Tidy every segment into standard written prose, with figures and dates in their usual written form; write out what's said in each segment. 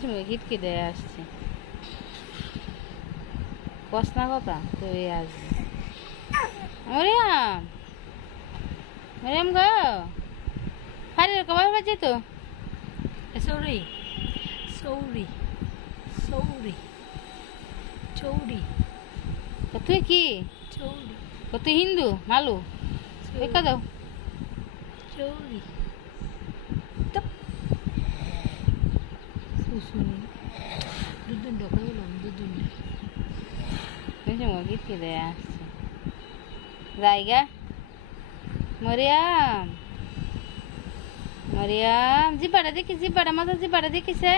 সময় খিটখিটে আসছে কস না কথা তুই আসবি মরিয়াম মরিয়াম গো ফারির কবার বাজে তো সৌরি সৌরি সৌরি চৌরি তুই কি চৌরি তুই হিন্দু মালু দেখা দাও চৌরি শুশুনি দুদিন ঢোকা গেলাম দুদিন সময় খিটখিটে আসছে জায়গা মরিয়াম মরিয়াম জিপাটা দেখি জিপাটা মাথা জিপাটা দেখিছে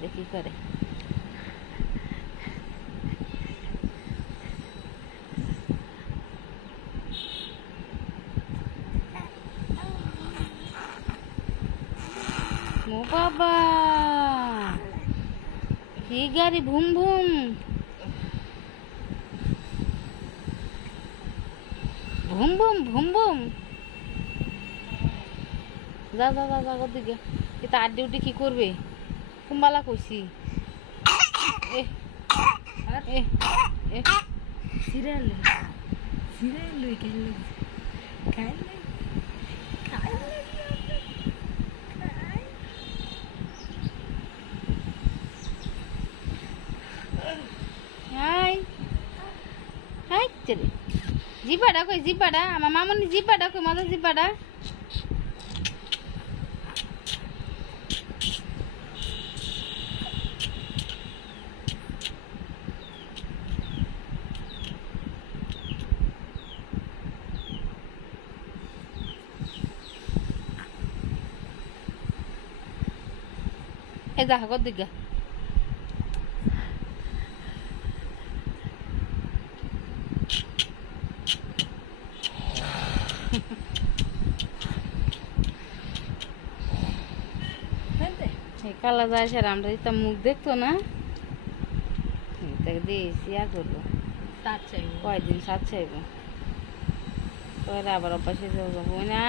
দেখি করে ও বাবা কি গাড়ি ভুম ভুম ভুম ভুম ভুম ভুম যা যা যা যা ওদিকে এটা আর ডিউটি কি করবে কুম্বালা কইছি সিরিয়াল সিরিয়াল লই খেলে খাইলে খাইলে হাই হাই চলে জিপাটা কই জিপাটা আমার মামনি জিপাটা কই মাথা জিপাটা এ দেখা কর দিকে কালা যায় স্যার আমরা এটা মুখ দেখতো না দিয়েছি আর করবো কয়দিন সাত চাইব আবার অভ্যাসে যাবো ময়না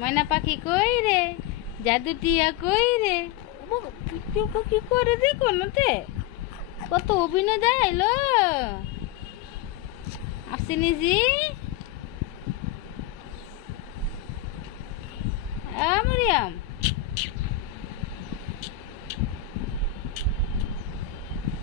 ময়না পাখি কই রে জাদু টিয়া কই রে কি করে দেখো না তে কত অভিনয় দেখাইলো আসেনি জি মরিয়াম